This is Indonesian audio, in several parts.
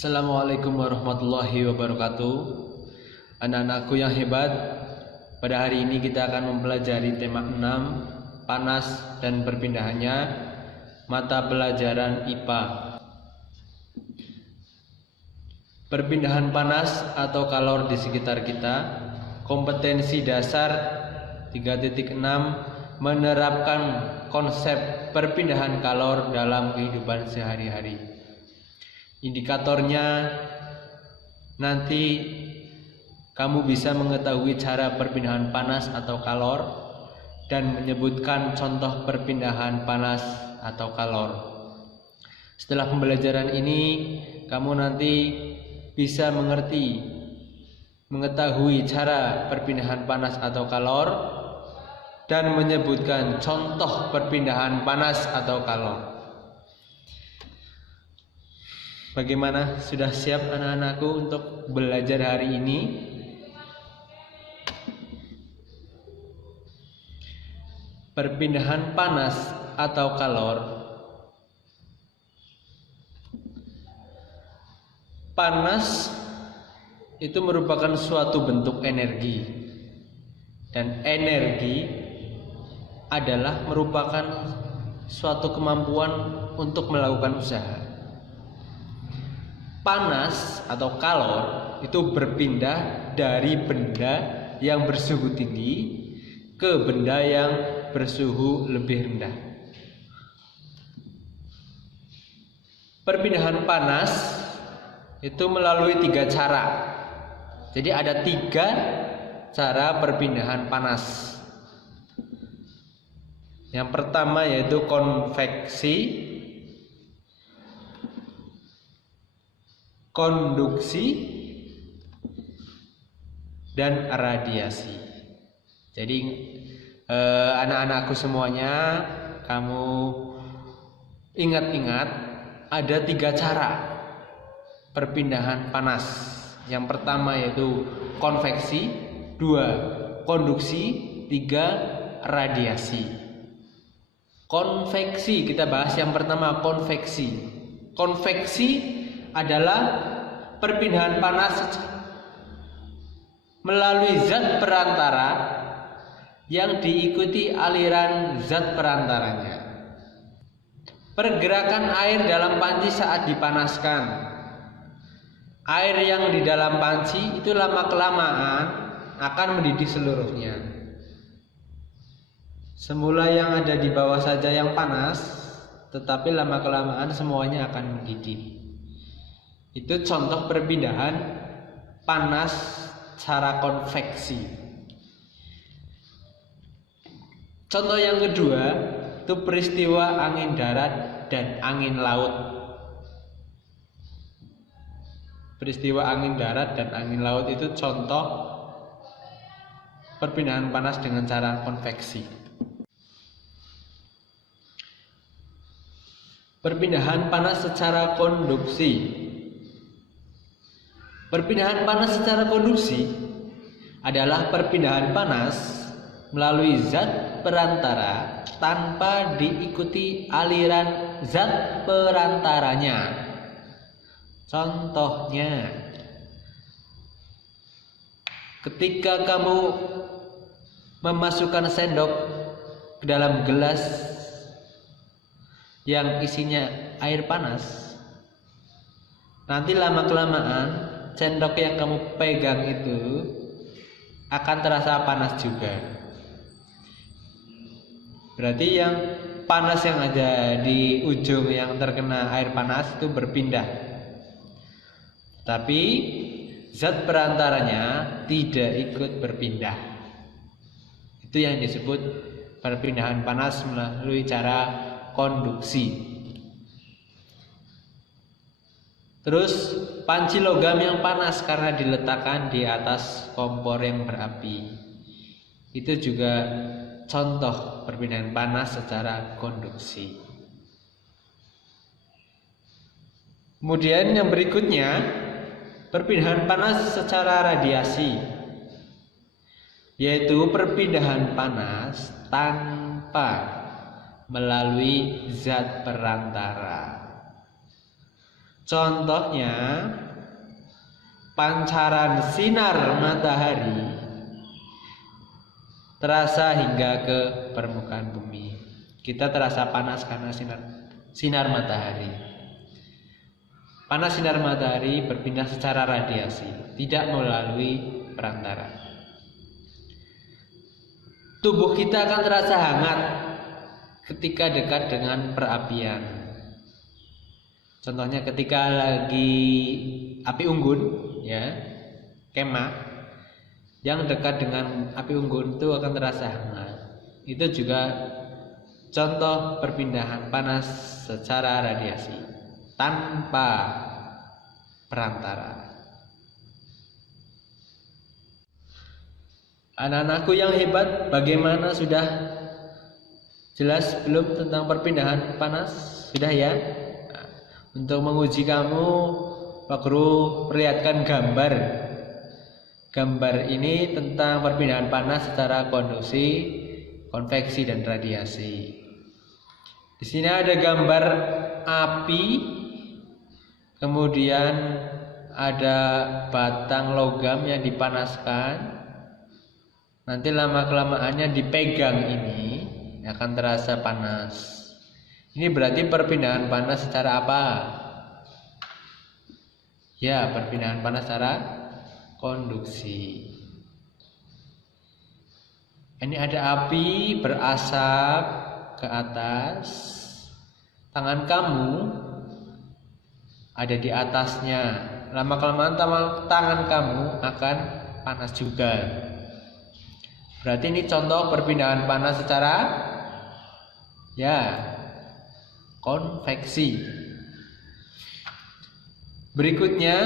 Assalamualaikum warahmatullahi wabarakatuh. Anak-anakku yang hebat, pada hari ini kita akan mempelajari tema 6, panas dan perpindahannya, mata pelajaran IPA. Perpindahan panas atau kalor di sekitar kita. Kompetensi dasar 3.6 menerapkan konsep perpindahan kalor dalam kehidupan sehari-hari. Indikatornya nanti kamu bisa mengetahui cara perpindahan panas atau kalor dan menyebutkan contoh perpindahan panas atau kalor. Setelah pembelajaran ini, kamu nanti bisa mengetahui cara perpindahan panas atau kalor dan menyebutkan contoh perpindahan panas atau kalor. Bagaimana? Sudah siap anak-anakku untuk belajar hari ini? Perpindahan panas atau kalor. Panas itu merupakan suatu bentuk energi, dan energi adalah merupakan suatu kemampuan untuk melakukan usaha. Panas atau kalor itu berpindah dari benda yang bersuhu tinggi ke benda yang bersuhu lebih rendah. Perpindahan panas itu melalui 3 cara. Jadi ada 3 cara perpindahan panas. Yang pertama yaitu konveksi, konduksi, dan radiasi. Jadi anak-anakku semuanya, kamu ingat-ingat ada 3 cara perpindahan panas. Yang pertama yaitu konveksi, 2 konduksi, 3 radiasi. Konveksi, kita bahas yang pertama, konveksi. Konveksi adalah perpindahan panas melalui zat perantara yang diikuti aliran zat perantaranya. Pergerakan air dalam panci saat dipanaskan. Air yang di dalam panci itu lama-kelamaan akan mendidih seluruhnya. Semula yang ada di bawah saja yang panas, tetapi lama-kelamaan semuanya akan mendidih. Itu contoh perpindahan panas cara konveksi. Contoh yang kedua itu peristiwa angin darat dan angin laut. Peristiwa angin darat dan angin laut itu contoh perpindahan panas dengan cara konveksi. Perpindahan panas secara konduksi. Perpindahan panas secara konduksi adalah perpindahan panas melalui zat perantara tanpa diikuti aliran zat perantaranya. Contohnya, ketika kamu memasukkan sendok ke dalam gelas yang isinya air panas, nanti lama-kelamaan sendok yang kamu pegang itu akan terasa panas juga. Berarti yang panas yang ada di ujung yang terkena air panas itu berpindah, tapi zat perantaranya tidak ikut berpindah. Itu yang disebut perpindahan panas melalui cara konduksi. Terus panci logam yang panas karena diletakkan di atas kompor yang berapi. Itu juga contoh perpindahan panas secara konduksi. Kemudian yang berikutnya, perpindahan panas secara radiasi, yaitu perpindahan panas tanpa melalui zat perantara. Contohnya, pancaran sinar matahari terasa hingga ke permukaan bumi. Kita terasa panas karena sinar matahari. Panas sinar matahari berpindah secara radiasi, tidak melalui perantara. Tubuh kita akan terasa hangat ketika dekat dengan perapian. Contohnya ketika lagi api unggun, ya, kemah yang dekat dengan api unggun itu akan terasa hangat. Itu juga contoh perpindahan panas secara radiasi tanpa perantara. Anak-anakku yang hebat, bagaimana, sudah jelas belum tentang perpindahan panas? Sudah ya? Untuk menguji kamu, Pak Guru perlihatkan gambar. Gambar ini tentang perpindahan panas secara konduksi, konveksi, dan radiasi. Di sini ada gambar api, kemudian ada batang logam yang dipanaskan. Nanti lama-kelamaannya dipegang ini akan terasa panas. Ini berarti perpindahan panas secara apa? Ya, perpindahan panas secara konduksi. Ini ada api berasap ke atas. Tangan kamu ada di atasnya. Lama-kelamaan tangan kamu akan panas juga. Berarti ini contoh perpindahan panas secara konveksi. Berikutnya,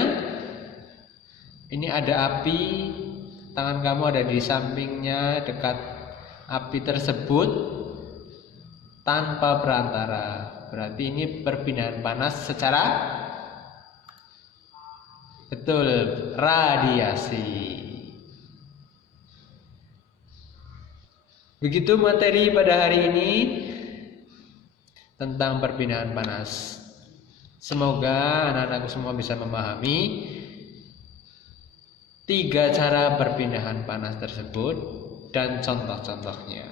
ini ada api, tangan kamu ada di sampingnya dekat api tersebut tanpa perantara. Berarti ini perpindahan panas secara radiasi. Begitu materi pada hari ini tentang perpindahan panas. Semoga anak-anakku semua bisa memahami 3 cara perpindahan panas tersebut dan contoh-contohnya.